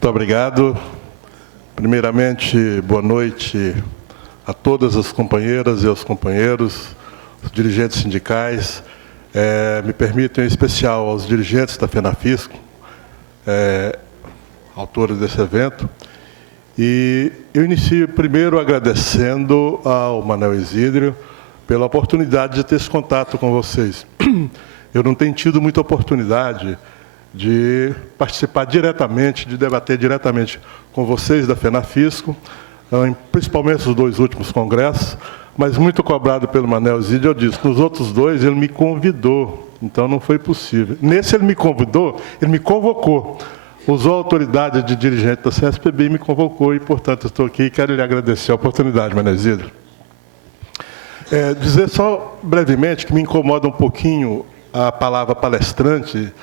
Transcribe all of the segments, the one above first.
Muito obrigado. Primeiramente, boa noite a todas as companheiras e aos companheiros, os dirigentes sindicais. Me permitam, em especial, aos dirigentes da FENAFISCO, autores desse evento. E eu inicio primeiro agradecendo ao Manuel Isidro pela oportunidade de ter esse contato com vocês. Eu não tenho tido muita oportunidade de participar diretamente, de debater diretamente com vocês da FENAFISCO, principalmente os dois últimos congressos, mas muito cobrado pelo Manuel Isidro, eu disse, nos outros dois ele me convidou, então não foi possível. Nesse ele me convidou, ele me convocou, usou a autoridade de dirigente da CSPB e me convocou, e, portanto, estou aqui e quero lhe agradecer a oportunidade, Manuel Isidro. Dizer só brevemente que me incomoda um pouquinho a palavra palestrante,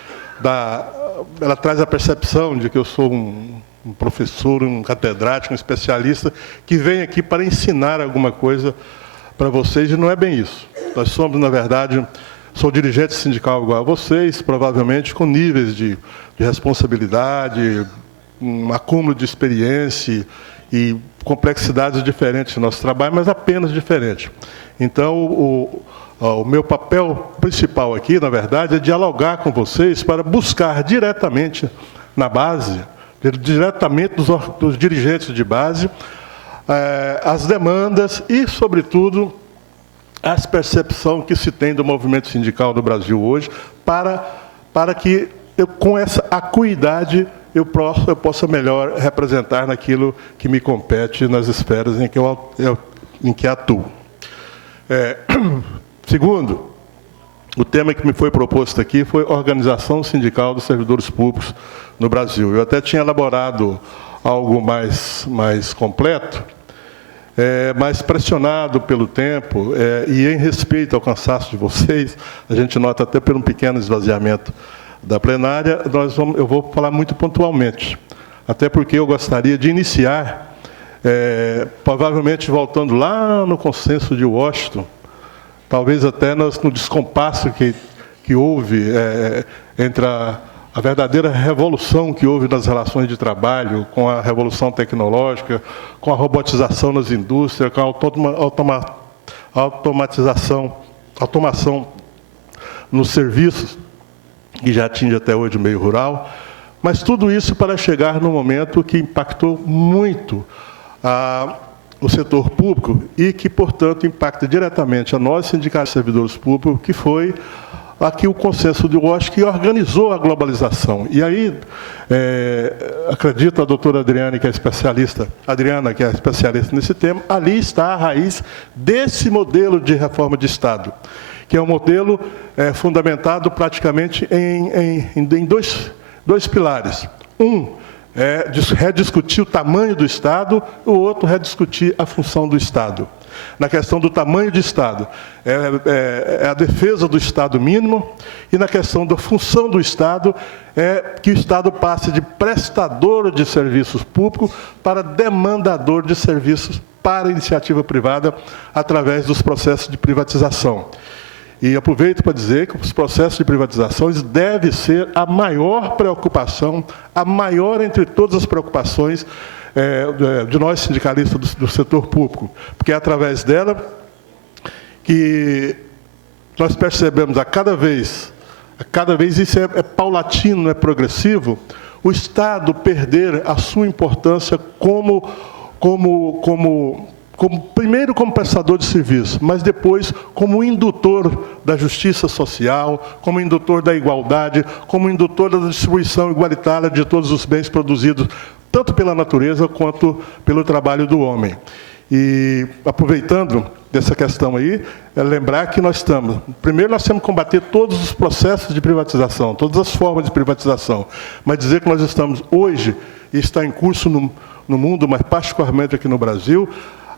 ela traz a percepção de que eu sou um professor, um catedrático, um especialista, que vem aqui para ensinar alguma coisa para vocês, e não é bem isso. Nós somos, na verdade, sou dirigente sindical igual a vocês, provavelmente com níveis de responsabilidade, um acúmulo de experiência e complexidades diferentes no nosso trabalho, mas apenas diferentes. Então, o meu papel principal aqui, na verdade, é dialogar com vocês para buscar diretamente na base, diretamente dos dirigentes de base, as demandas e, sobretudo, as percepções que se tem do movimento sindical no Brasil hoje, para que, com essa acuidade, eu possa melhor representar naquilo que me compete nas esferas em que atuo. Segundo, o tema que me foi proposto aqui foi Organização Sindical dos Servidores Públicos no Brasil. Eu até tinha elaborado algo mais completo, mas pressionado pelo tempo e em respeito ao cansaço de vocês, a gente nota até por um pequeno esvaziamento da plenária, eu vou falar muito pontualmente, até porque eu gostaria de iniciar, provavelmente voltando lá no consenso de Washington, talvez até no descompasso que houve entre a verdadeira revolução que houve nas relações de trabalho, com a revolução tecnológica, com a robotização nas indústrias, com a automação nos serviços, que já atinge até hoje o meio rural, mas tudo isso para chegar no momento que impactou muito o setor público e que, portanto, impacta diretamente a nós, sindicatos de servidores públicos, que foi aqui o consenso de Washington que organizou a globalização. E aí, acredito a doutora Adriana, que é especialista nesse tema, ali está a raiz desse modelo de reforma de Estado, que é um modelo fundamentado praticamente em dois pilares. Rediscutir o tamanho do Estado, o outro, rediscutir a função do Estado. Na questão do tamanho do Estado, é a defesa do Estado mínimo, e na questão da função do Estado, é que o Estado passe de prestador de serviços públicos para demandador de serviços para a iniciativa privada, através dos processos de privatização. E aproveito para dizer que os processos de privatizações devem ser a maior preocupação, a maior entre todas as preocupações de nós, sindicalistas do setor público, porque é através dela que nós percebemos a cada vez, isso é paulatino, não é progressivo, o Estado perder a sua importância primeiro como prestador de serviço, mas depois como indutor da justiça social, como indutor da igualdade, como indutor da distribuição igualitária de todos os bens produzidos, tanto pela natureza quanto pelo trabalho do homem. E, aproveitando dessa questão aí, lembrar que primeiro nós temos que combater todos os processos de privatização, todas as formas de privatização, mas dizer que nós estamos hoje, e está em curso no mundo, mas particularmente aqui no Brasil,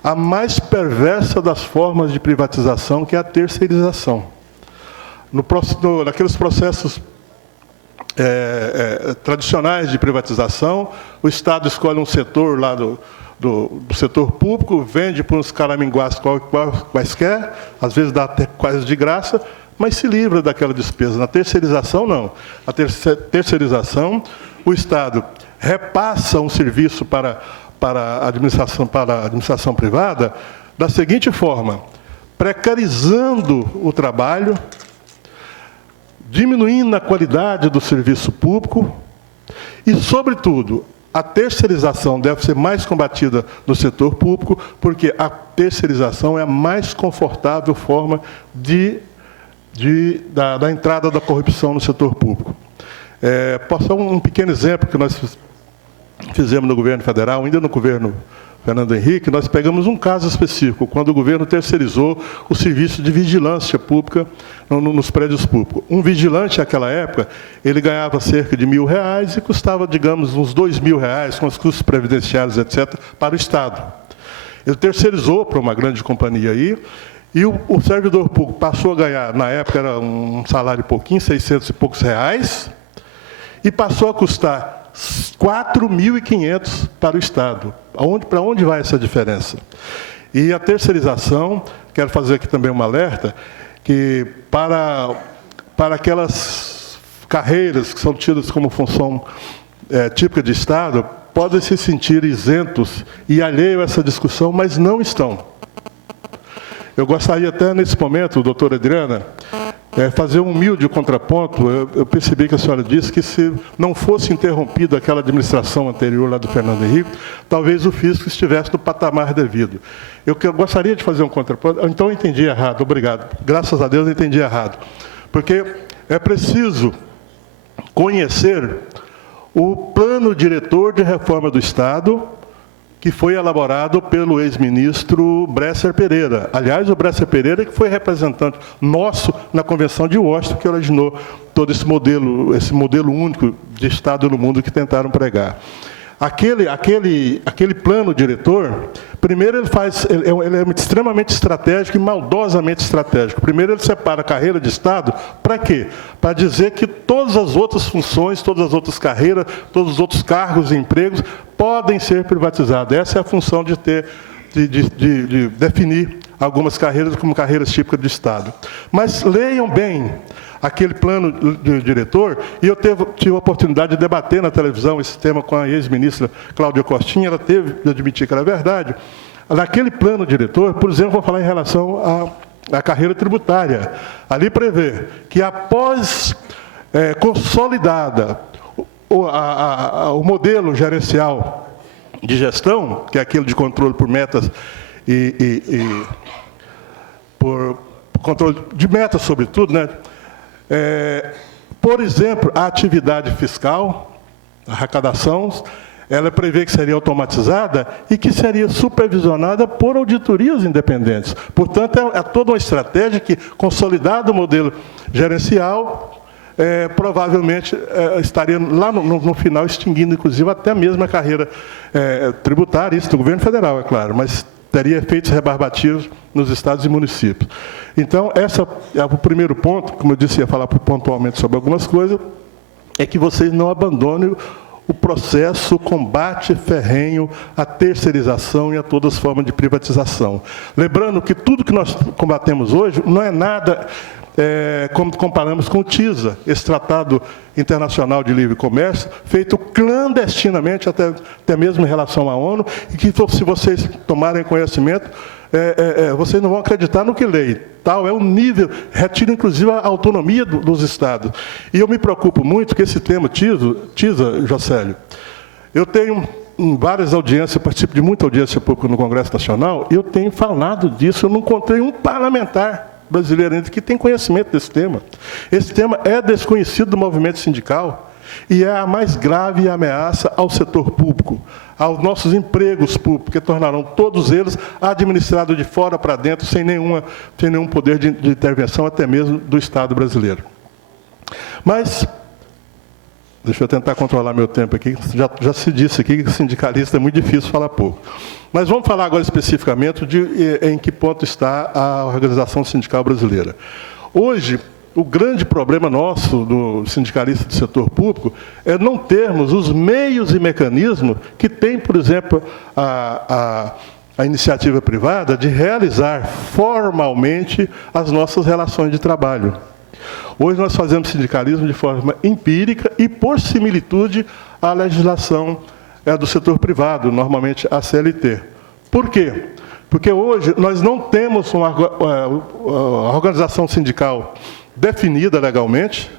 a mais perversa das formas de privatização, que é a terceirização. Naqueles processos tradicionais de privatização, o Estado escolhe um setor lá do setor público, vende por uns caraminguás quaisquer, às vezes dá até quase de graça, mas se livra daquela despesa. Na terceirização, não. A terceirização, o Estado repassa um serviço para a administração privada da seguinte forma: precarizando o trabalho, diminuindo a qualidade do serviço público e, sobretudo, a terceirização deve ser mais combatida no setor público, porque a terceirização é a mais confortável forma da entrada da corrupção no setor público. Posso dar um pequeno exemplo que nós fizemos no governo federal, ainda no governo Fernando Henrique. Nós pegamos um caso específico, quando o governo terceirizou o serviço de vigilância pública nos prédios públicos. Um vigilante, naquela época, ele ganhava cerca de R$1.000 e custava, digamos, uns R$2.000, com os custos previdenciários, etc., para o Estado. Ele terceirizou para uma grande companhia aí, e o servidor público passou a ganhar, na época era um salário pouquinho, R$600 e poucos, e passou a custar R$4.500 para o Estado. Para onde vai essa diferença? E a terceirização, quero fazer aqui também um alerta, que para aquelas carreiras que são tidas como função típica de Estado, podem se sentir isentos e alheios a essa discussão, mas não estão. Eu gostaria até, nesse momento, doutora Adriana, fazer um humilde contraponto. Eu percebi que a senhora disse que, se não fosse interrompida aquela administração anterior lá do Fernando Henrique, talvez o fisco estivesse no patamar devido. Eu gostaria de fazer um contraponto. Então, eu entendi errado, obrigado. Graças a Deus, eu entendi errado. Porque é preciso conhecer o plano diretor de reforma do Estado, que foi elaborado pelo ex-ministro Bresser Pereira. Aliás, o Bresser Pereira que foi representante nosso na Convenção de Washington, que originou todo esse modelo único de Estado no mundo que tentaram pregar. Aquele plano diretor, primeiro ele é extremamente estratégico e maldosamente estratégico. Primeiro ele separa a carreira de Estado, para quê? Para dizer que todas as outras funções, todas as outras carreiras, todos os outros cargos e empregos podem ser privatizados. Essa é a função de definir algumas carreiras como carreiras típicas do Estado. Mas leiam bem aquele plano de diretor, e eu tive a oportunidade de debater na televisão esse tema com a ex-ministra Cláudia Costinha. Ela teve de admitir que era verdade. Naquele plano diretor, por exemplo, vou falar em relação à carreira tributária. Ali prevê que, após consolidada o modelo gerencial de gestão, que é aquele de controle por metas por controle de metas, sobretudo, né? Por exemplo, a atividade fiscal, a arrecadação, ela prevê que seria automatizada e que seria supervisionada por auditorias independentes. Portanto, é toda uma estratégia que, consolidado o modelo gerencial, provavelmente estaria lá no final extinguindo, inclusive, até mesmo a carreira tributária, isso do governo federal, é claro, mas teria efeitos rebarbativos nos estados e municípios. Então, esse é o primeiro ponto. Como eu disse, ia falar pontualmente sobre algumas coisas, é que vocês não abandonem o processo, o combate ferrenho à terceirização e a todas as formas de privatização. Lembrando que tudo que nós combatemos hoje não é nada como comparamos com o TISA, esse Tratado Internacional de Livre Comércio, feito clandestinamente, até mesmo em relação à ONU, e que, se vocês tomarem conhecimento, vocês não vão acreditar no que leem. Tal é o nível, retira inclusive a autonomia dos Estados. E eu me preocupo muito que esse tema TISA, Jocélio, eu tenho em várias audiências, eu participo de muita audiência pública no Congresso Nacional, e eu tenho falado disso, eu não encontrei um parlamentar brasileiro ainda que tem conhecimento desse tema. Esse tema é desconhecido do movimento sindical e é a mais grave ameaça ao setor público, aos nossos empregos públicos, que tornarão todos eles administrados de fora para dentro, sem nenhum poder de intervenção, até mesmo do Estado brasileiro. Mas, deixa eu tentar controlar meu tempo aqui, já se disse aqui que sindicalista é muito difícil falar pouco. Mas vamos falar agora especificamente em que ponto está a organização sindical brasileira. Hoje, o grande problema nosso, do sindicalista do setor público, é não termos os meios e mecanismos que tem, por exemplo, a iniciativa privada de realizar formalmente as nossas relações de trabalho. Hoje nós fazemos sindicalismo de forma empírica e por similitude à legislação do setor privado, normalmente a CLT. Por quê? Porque hoje nós não temos uma organização sindical definida legalmente,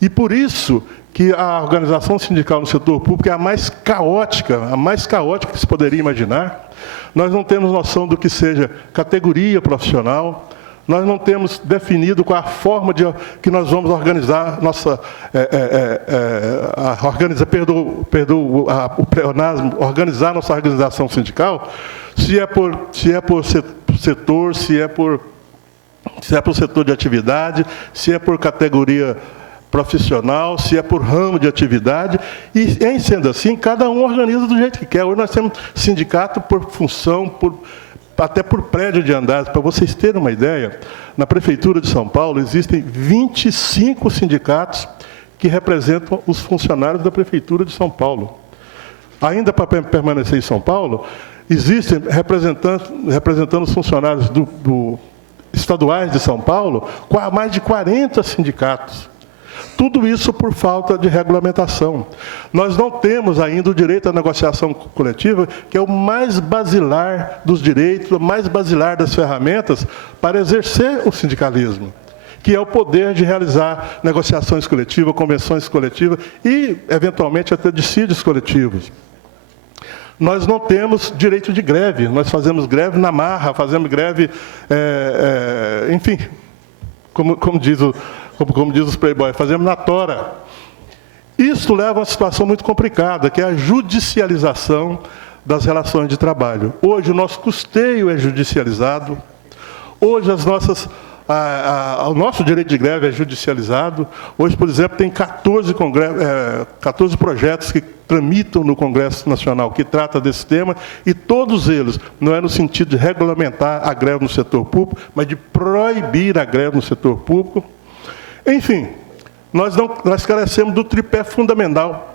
e por isso que a organização sindical no setor público é a mais caótica que se poderia imaginar. Nós não temos noção do que seja categoria profissional, nós não temos definido qual a forma que nós vamos organizar nossa organizar nossa organização sindical, se é por setor, se é por setor de atividade, se é por categoria profissional, se é por ramo de atividade, e em sendo assim, cada um organiza do jeito que quer. Hoje nós temos sindicato por função, até por prédio de andares. Para vocês terem uma ideia, na Prefeitura de São Paulo existem 25 sindicatos que representam os funcionários da Prefeitura de São Paulo. Ainda para permanecer em São Paulo, existem representando os funcionários estaduais de São Paulo, mais de 40 sindicatos. Tudo isso por falta de regulamentação. Nós não temos ainda o direito à negociação coletiva, que é o mais basilar dos direitos, o mais basilar das ferramentas para exercer o sindicalismo, que é o poder de realizar negociações coletivas, convenções coletivas e, eventualmente, até dissídios coletivos. Nós não temos direito de greve, nós fazemos greve na marra, fazemos greve, enfim, como diz os playboys, fazemos na tora. Isso leva a uma situação muito complicada, que é a judicialização das relações de trabalho. Hoje o nosso custeio é judicializado, hoje o nosso direito de greve é judicializado. Hoje, por exemplo, tem 14 projetos que tramitam no Congresso Nacional que trata desse tema, e todos eles não é no sentido de regulamentar a greve no setor público, mas de proibir a greve no setor público. Enfim, nós carecemos do tripé fundamental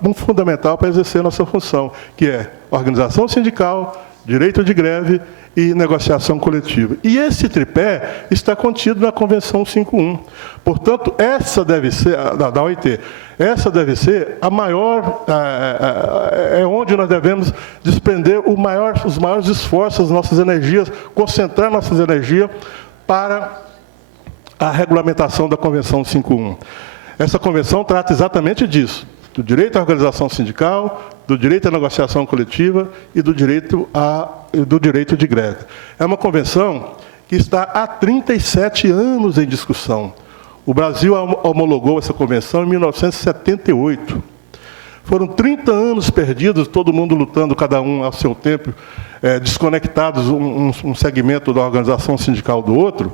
para exercer nossa função, que é organização sindical, direito de greve e negociação coletiva. E esse tripé está contido na Convenção 51. Portanto, essa deve ser, da OIT, essa deve ser a maior, é onde nós devemos desprender os maiores esforços, nossas energias, concentrar nossas energias para a regulamentação da Convenção 51. Essa convenção trata exatamente disso, do direito à organização sindical, do direito à negociação coletiva e do direito de greve. É uma convenção que está há 37 anos em discussão. O Brasil homologou essa convenção em 1978. Foram 30 anos perdidos, todo mundo lutando, cada um ao seu tempo, desconectados um segmento da organização sindical do outro.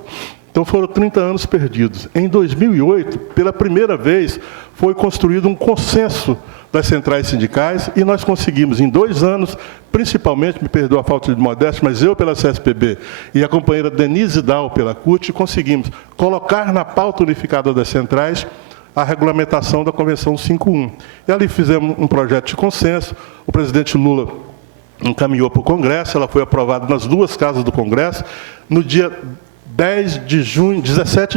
Então foram 30 anos perdidos. Em 2008, pela primeira vez, foi construído um consenso das centrais sindicais e nós conseguimos, em 2 anos, principalmente, me perdoa a falta de modéstia, mas eu pela CSPB e a companheira Denise Dal pela CUT, conseguimos colocar na pauta unificada das centrais a regulamentação da Convenção 51. E ali fizemos um projeto de consenso, o presidente Lula encaminhou para o Congresso, ela foi aprovada nas 2 casas do Congresso. No dia 17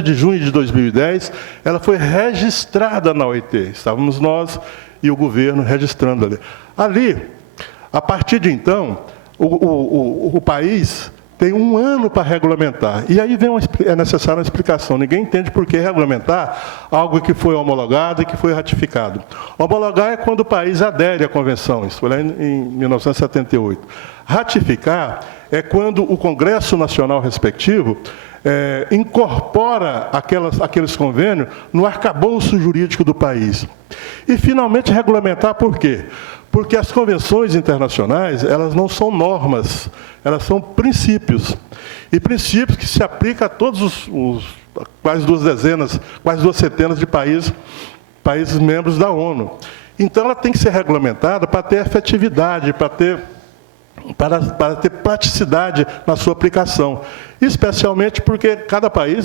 de junho de 2010, ela foi registrada na OIT. Estávamos nós e o governo registrando ali. Ali, a partir de então, o país tem 1 ano para regulamentar. E aí é necessária uma explicação. Ninguém entende por que regulamentar algo que foi homologado e que foi ratificado. Homologar é quando o país adere à convenção, isso foi lá em 1978. Ratificar é quando o Congresso Nacional respectivo incorpora aqueles convênios no arcabouço jurídico do país. E, finalmente, regulamentar por quê? Porque as convenções internacionais, elas não são normas, elas são princípios. E princípios que se aplicam a todos quase 2 centenas de países membros da ONU. Então, ela tem que ser regulamentada para ter efetividade, para ter praticidade na sua aplicação. Especialmente porque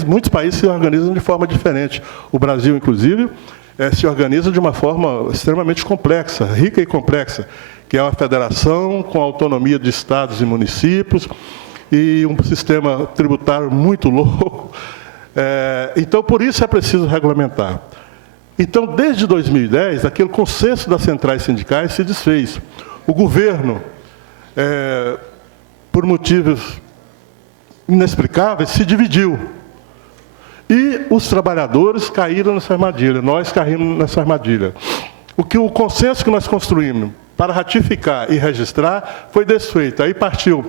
muitos países se organizam de forma diferente. O Brasil, inclusive, se organiza de uma forma extremamente complexa, rica e complexa, que é uma federação com autonomia de estados e municípios, e um sistema tributário muito louco, Então, por isso é preciso regulamentar. Então, desde 2010, aquele consenso das centrais sindicais se desfez. O governo, por motivos inexplicáveis, se dividiu. E os trabalhadores caíram nessa armadilha, nós caímos nessa armadilha. O consenso que nós construímos para ratificar e registrar foi desfeito. Aí partiu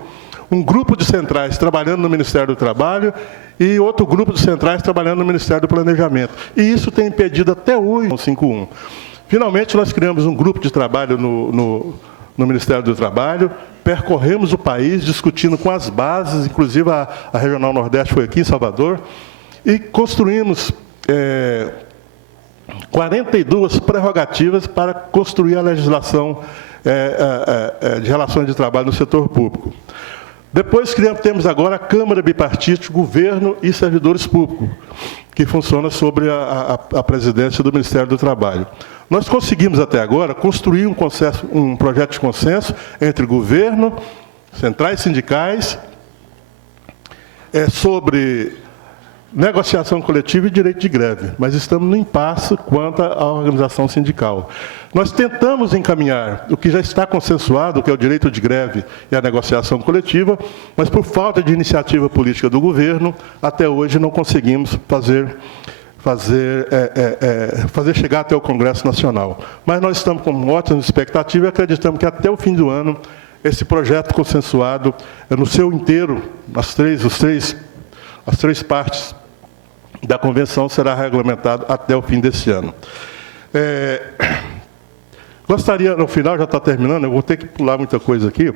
um grupo de centrais trabalhando no Ministério do Trabalho e outro grupo de centrais trabalhando no Ministério do Planejamento. E isso tem impedido até hoje o 51. Finalmente, nós criamos um grupo de trabalho no Ministério do Trabalho, percorremos o país discutindo com as bases, inclusive a Regional Nordeste foi aqui em Salvador, e construímos 42 prerrogativas para construir a legislação de relações de trabalho no setor público. Depois temos agora a Câmara Bipartite, Governo e Servidores Públicos, que funciona sobre a presidência do Ministério do Trabalho. Nós conseguimos até agora construir um projeto de consenso entre governo, centrais sindicais, sobre negociação coletiva e direito de greve, mas estamos no impasse quanto à organização sindical. Nós tentamos encaminhar o que já está consensuado, que é o direito de greve e a negociação coletiva, mas por falta de iniciativa política do governo, até hoje não conseguimos fazer chegar até o Congresso Nacional. Mas nós estamos com ótima expectativa e acreditamos que até o fim do ano, esse projeto consensuado, no seu inteiro, as três partes da convenção, será regulamentado até o fim desse ano. Gostaria, no final, já está terminando, eu vou ter que pular muita coisa aqui,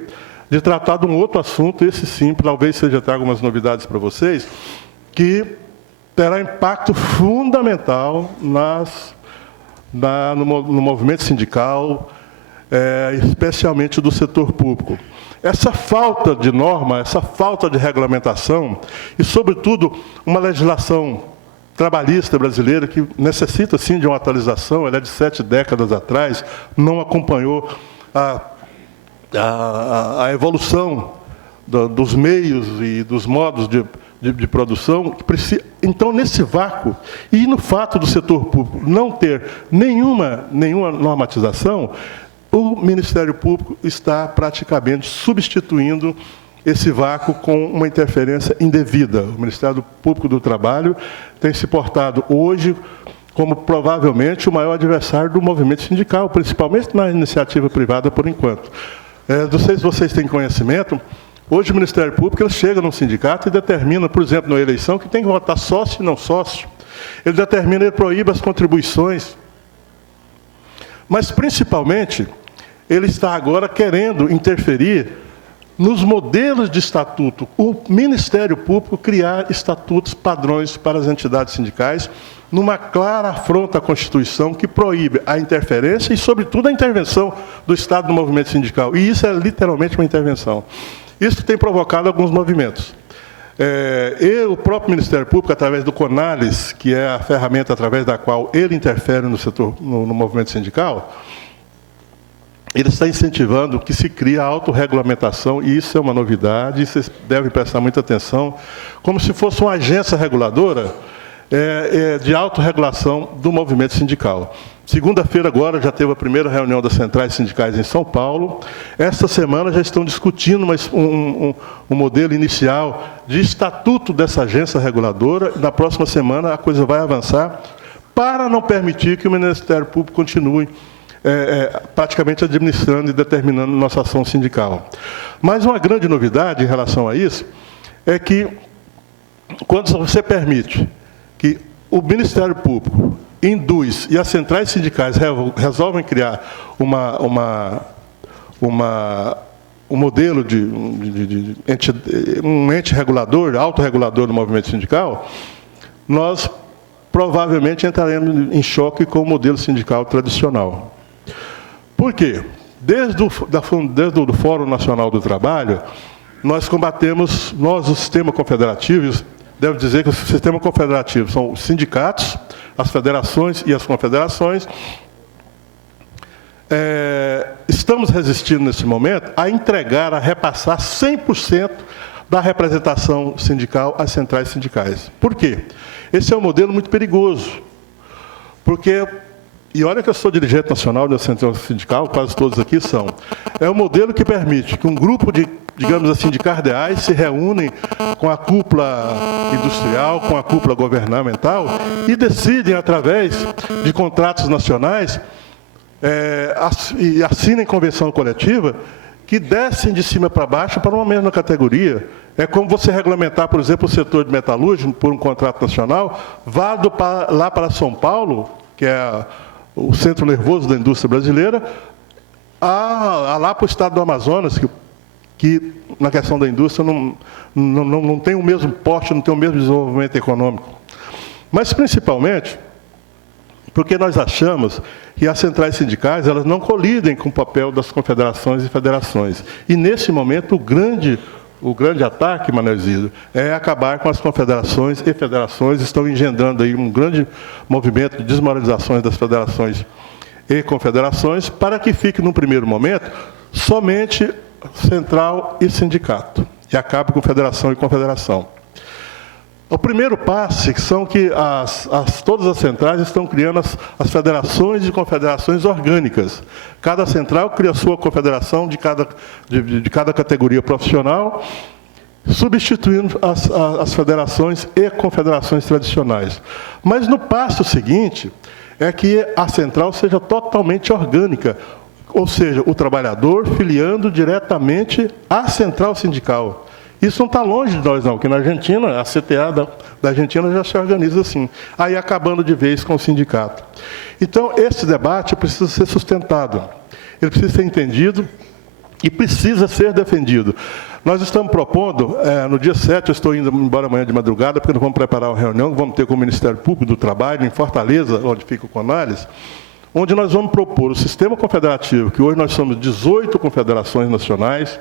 de tratar de um outro assunto, esse sim, talvez seja até algumas novidades para vocês, que terá impacto fundamental no movimento sindical, especialmente do setor público. Essa falta de norma, essa falta de regulamentação e, sobretudo, uma legislação trabalhista brasileira que necessita, sim, de uma atualização, ela é de 7 décadas atrás, não acompanhou a evolução dos meios e dos modos de produção. Então, nesse vácuo, e no fato do setor público não ter nenhuma normatização, o Ministério Público está praticamente substituindo esse vácuo com uma interferência indevida. O Ministério Público do Trabalho tem se portado hoje como provavelmente o maior adversário do movimento sindical, principalmente na iniciativa privada, por enquanto. Não sei se vocês têm conhecimento, hoje o Ministério Público ele chega num sindicato e determina, por exemplo, na eleição, que tem que votar sócio e não sócio. Ele determina, ele proíbe as contribuições. Mas, principalmente, ele está agora querendo interferir nos modelos de estatuto. O Ministério Público criar estatutos padrões para as entidades sindicais, numa clara afronta à Constituição que proíbe a interferência e, sobretudo, a intervenção do Estado no movimento sindical. E isso é literalmente uma intervenção. Isso tem provocado alguns movimentos. E o próprio Ministério Público, através do CONALES, que é a ferramenta através da qual ele interfere no setor, no movimento sindical, ele está incentivando que se crie a autorregulamentação, e isso é uma novidade, e vocês devem prestar muita atenção, como se fosse uma agência reguladora de autorregulação do movimento sindical. Segunda-feira agora já teve a primeira reunião das centrais sindicais em São Paulo. Esta semana já estão discutindo um modelo inicial de estatuto dessa agência reguladora. Na próxima semana a coisa vai avançar para não permitir que o Ministério Público continue praticamente administrando e determinando nossa ação sindical. Mas uma grande novidade em relação a isso é que, quando você permite que o Ministério Público induz e as centrais sindicais resolvem criar um modelo de um ente regulador, autorregulador do movimento sindical, nós provavelmente entraremos em choque com o modelo sindical tradicional. Por quê? Desde o Fórum Nacional do Trabalho, nós combatemos, o sistema confederativo, devo dizer que o sistema confederativo são os sindicatos, as federações e as confederações. Estamos resistindo, nesse momento, a repassar 100% da representação sindical às centrais sindicais. Por quê? Esse é um modelo muito perigoso, porque, e olha que eu sou dirigente nacional da central sindical, quase todos aqui são, é um modelo que permite que um grupo de, digamos assim, de cardeais se reúnem com a cúpula industrial, com a cúpula governamental e decidem, através de contratos nacionais, e assinem convenção coletiva, que descem de cima para baixo para uma mesma categoria. É como você regulamentar, por exemplo, o setor de metalúrgico por um contrato nacional, vá lá para São Paulo, que é o centro nervoso da indústria brasileira, lá para o estado do Amazonas, que na questão da indústria não tem o mesmo porte, não tem o mesmo desenvolvimento econômico. Mas, principalmente, porque nós achamos que as centrais sindicais elas não colidem com o papel das confederações e federações. E, nesse momento, o grande ataque, Manuel Isidro, é acabar com as confederações e federações, estão engendrando aí um grande movimento de desmoralizações das federações e confederações, para que fique, num primeiro momento, somente central e sindicato, e acabe com federação e confederação. O primeiro passo são que todas as centrais estão criando as federações e confederações orgânicas. Cada central cria a sua confederação de cada categoria profissional, substituindo as federações e confederações tradicionais. Mas no passo seguinte é que a central seja totalmente orgânica, ou seja, o trabalhador filiando diretamente à central sindical. Isso não está longe de nós, não, porque na Argentina, a CTA da Argentina já se organiza assim, aí acabando de vez com o sindicato. Então, esse debate precisa ser sustentado, ele precisa ser entendido e precisa ser defendido. Nós estamos propondo, no dia 7, eu estou indo embora amanhã de madrugada, porque nós vamos preparar uma reunião que vamos ter com o Ministério Público do Trabalho, em Fortaleza, onde fica o CONALES, onde nós vamos propor o sistema confederativo, que hoje nós somos 18 confederações nacionais,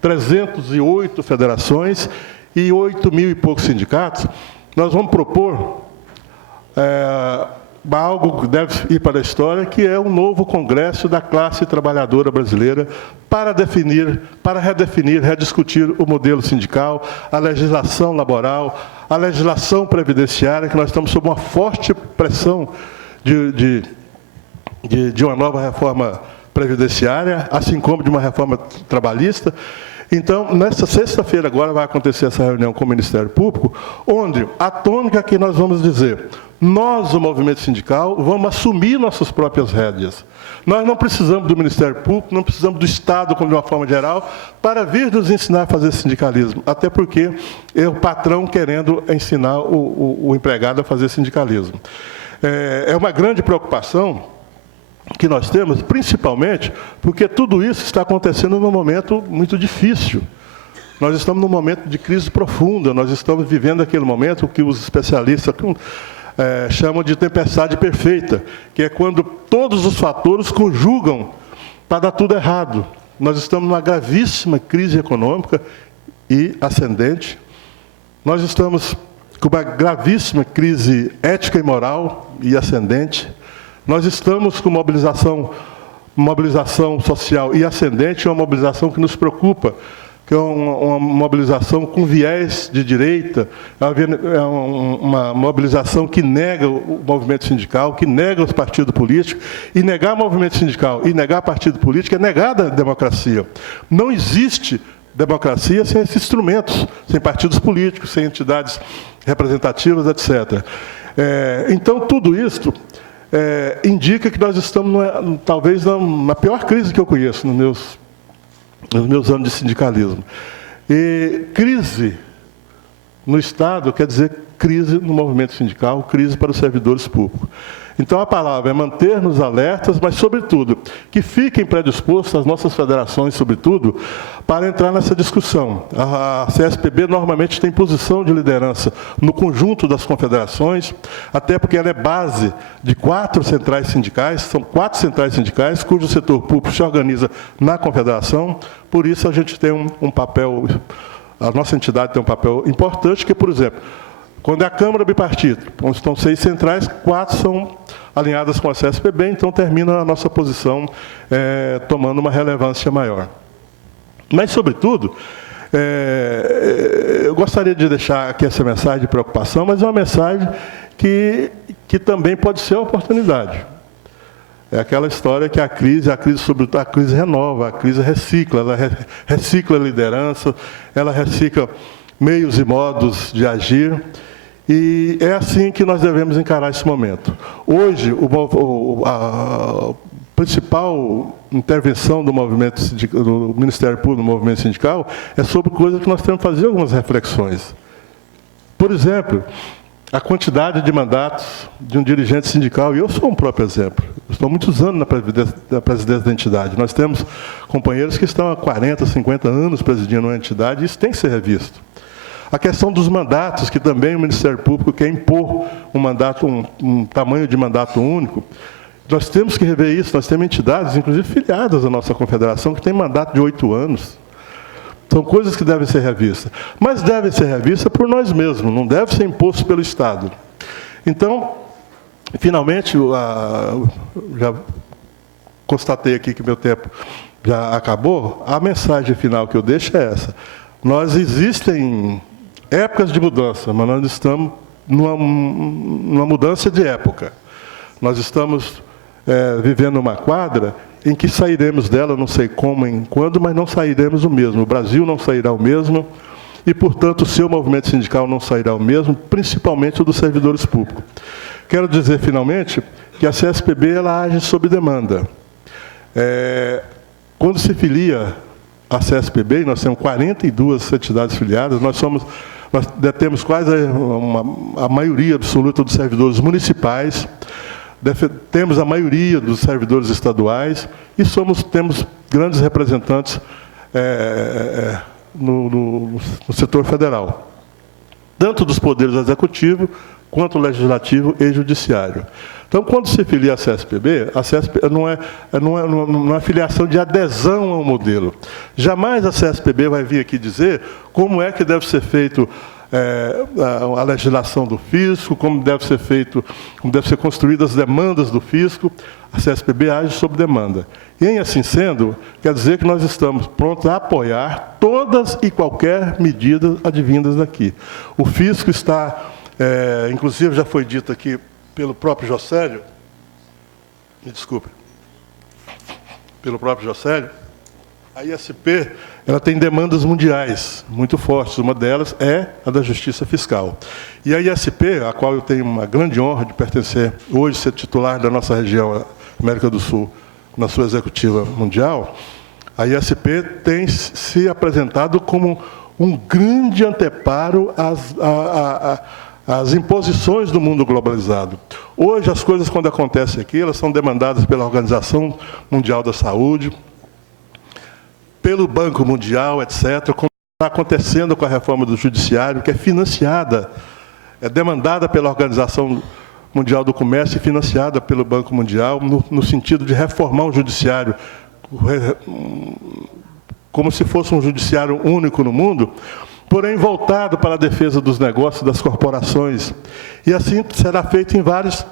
308 federações e 8 mil e poucos sindicatos. Nós vamos propor algo que deve ir para a história, que é um novo Congresso da classe trabalhadora brasileira para redefinir, rediscutir o modelo sindical, a legislação laboral, a legislação previdenciária, que nós estamos sob uma forte pressão de uma nova reforma previdenciária, assim como de uma reforma trabalhista. Então, nesta sexta-feira agora vai acontecer essa reunião com o Ministério Público, onde a tônica que nós vamos dizer, nós, o movimento sindical, vamos assumir nossas próprias rédeas. Nós não precisamos do Ministério Público, não precisamos do Estado, como de uma forma geral, para vir nos ensinar a fazer sindicalismo, até porque é o patrão querendo ensinar o empregado a fazer sindicalismo. É uma grande preocupação que nós temos, principalmente porque tudo isso está acontecendo num momento muito difícil. Nós estamos num momento de crise profunda, nós estamos vivendo aquele momento que os especialistas chamam de tempestade perfeita, que é quando todos os fatores conjugam para dar tudo errado. Nós estamos numa gravíssima crise econômica e ascendente, nós estamos com uma gravíssima crise ética e moral e ascendente, nós estamos com mobilização social e ascendente, uma mobilização que nos preocupa, que é uma mobilização com viés de direita, é uma mobilização que nega o movimento sindical, que nega os partidos políticos, e negar o movimento sindical e negar partido político é negar a democracia. Não existe democracia sem esses instrumentos, sem partidos políticos, sem entidades representativas, etc. Então, tudo isso indica que nós estamos, talvez, na pior crise que eu conheço nos meus anos de sindicalismo. E crise no Estado quer dizer crise no movimento sindical, crise para os servidores públicos. Então, a palavra é manter-nos alertas, mas, sobretudo, que fiquem predispostos as nossas federações, sobretudo, para entrar nessa discussão. A CSPB normalmente tem posição de liderança no conjunto das confederações, até porque ela é base de 4 centrais sindicais, são 4 centrais sindicais, cujo setor público se organiza na confederação, por isso a gente tem um papel, a nossa entidade tem um papel importante, que, por exemplo, quando é a Câmara bipartite, onde estão 6 centrais, 4 são alinhadas com a CSPB, então termina a nossa posição tomando uma relevância maior. Mas, sobretudo, Eu gostaria de deixar aqui essa mensagem de preocupação, mas é uma mensagem que também pode ser uma oportunidade. É aquela história que a crise, sobretudo, a crise renova, a crise recicla, ela recicla a liderança, ela recicla meios e modos de agir, e é assim que nós devemos encarar esse momento. Hoje, a principal intervenção do do Ministério Público, do movimento sindical, é sobre coisas que nós temos que fazer algumas reflexões. Por exemplo, a quantidade de mandatos de um dirigente sindical, e eu sou um próprio exemplo. Eu estou há muitos anos na presidência da entidade. Nós temos companheiros que estão há 40, 50 anos presidindo uma entidade, e isso tem que ser revisto. A questão dos mandatos, que também o Ministério Público quer impor um tamanho de mandato único, nós temos que rever isso. Nós temos entidades, inclusive filiadas à nossa confederação, que têm mandato de 8 anos. São coisas que devem ser revistas. Mas devem ser revistas por nós mesmos, não deve ser imposto pelo Estado. Então, finalmente, já constatei aqui que meu tempo já acabou, a mensagem final que eu deixo é essa. Existem épocas de mudança, mas nós estamos numa mudança de época. Nós estamos vivendo uma quadra em que sairemos dela, não sei como, em quando, mas não sairemos o mesmo. O Brasil não sairá o mesmo e, portanto, o seu movimento sindical não sairá o mesmo, principalmente o dos servidores públicos. Quero dizer, finalmente, que a CSPB ela age sob demanda. Quando se filia a CSPB, nós temos 42 entidades filiadas, nós detemos quase a maioria absoluta dos servidores municipais, temos a maioria dos servidores estaduais e temos grandes representantes no setor federal, tanto dos poderes executivo, quanto legislativo e judiciário. Então, quando se filia a CSPB não é filiação de adesão ao modelo. Jamais a CSPB vai vir aqui dizer como é que deve ser feito a legislação do fisco, como deve ser construídas as demandas do fisco. A CSPB age sob demanda. E, em assim sendo, quer dizer que nós estamos prontos a apoiar todas e qualquer medida advindas daqui. O fisco está, inclusive já foi dito aqui pelo próprio Josélio, a ISP ela tem demandas mundiais muito fortes. Uma delas é a da justiça fiscal. E a ISP, a qual eu tenho uma grande honra de pertencer, hoje ser titular da nossa região, América do Sul, na sua executiva mundial, a ISP tem se apresentado como um grande anteparo às imposições do mundo globalizado. Hoje, as coisas, quando acontecem aqui, elas são demandadas pela Organização Mundial da Saúde, pelo Banco Mundial, etc., como está acontecendo com a reforma do Judiciário, que é financiada, é demandada pela Organização Mundial do Comércio e financiada pelo Banco Mundial, no sentido de reformar o Judiciário, como se fosse um judiciário único no mundo, porém voltado para a defesa dos negócios, das corporações. E assim será feito em vários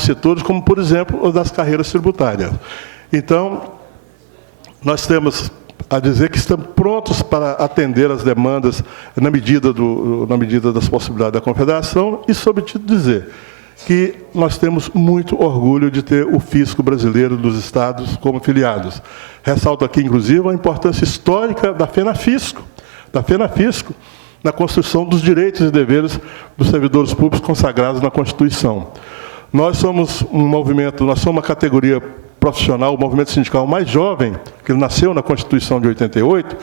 setores, como, por exemplo, o das carreiras tributárias. Então, nós temos a dizer que estamos prontos para atender as demandas na medida das possibilidades da Confederação e, sobretudo, dizer que nós temos muito orgulho de ter o fisco brasileiro dos estados como filiados. Ressalto aqui, inclusive, a importância histórica da FENAFISCO, na construção dos direitos e deveres dos servidores públicos consagrados na Constituição. Nós somos um movimento, nós somos uma categoria profissional, o movimento sindical mais jovem, que nasceu na Constituição de 88,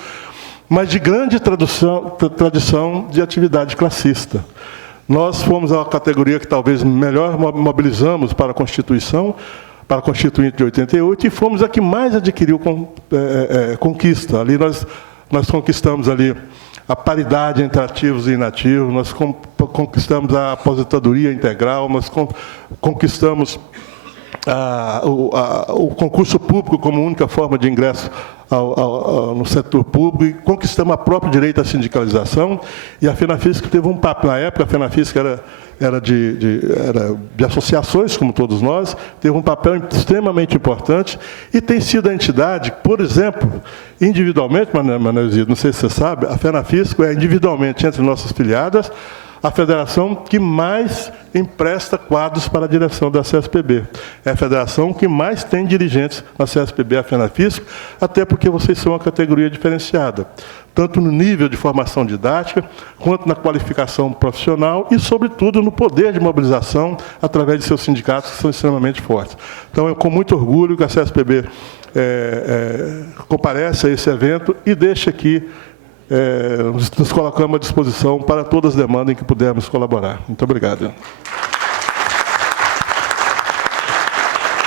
mas de grande tradição de atividade classista. Nós fomos a categoria que talvez melhor mobilizamos para a Constituição, para a Constituinte de 88, e fomos a que mais adquiriu conquista. Ali nós conquistamos ali a paridade entre ativos e inativos, nós conquistamos a aposentadoria integral, nós conquistamos o concurso público como única forma de ingresso no setor público e conquistamos a próprio direito à sindicalização. E a FENAFISC teve um papel, na época a FENAFISC era de associações, como todos nós, teve um papel extremamente importante e tem sido a entidade, por exemplo, individualmente, Manuelzito, não sei se você sabe, a FENAFISC é individualmente entre nossas filiadas, a federação que mais empresta quadros para a direção da CSPB. É a federação que mais tem dirigentes na CSPB, a FENAFISC, até porque vocês são uma categoria diferenciada, tanto no nível de formação didática, quanto na qualificação profissional e, sobretudo, no poder de mobilização através de seus sindicatos, que são extremamente fortes. Então, é com muito orgulho que a CSPB comparece a esse evento e deixa aqui nos colocamos à disposição para todas as demandas em que pudermos colaborar. Muito obrigado.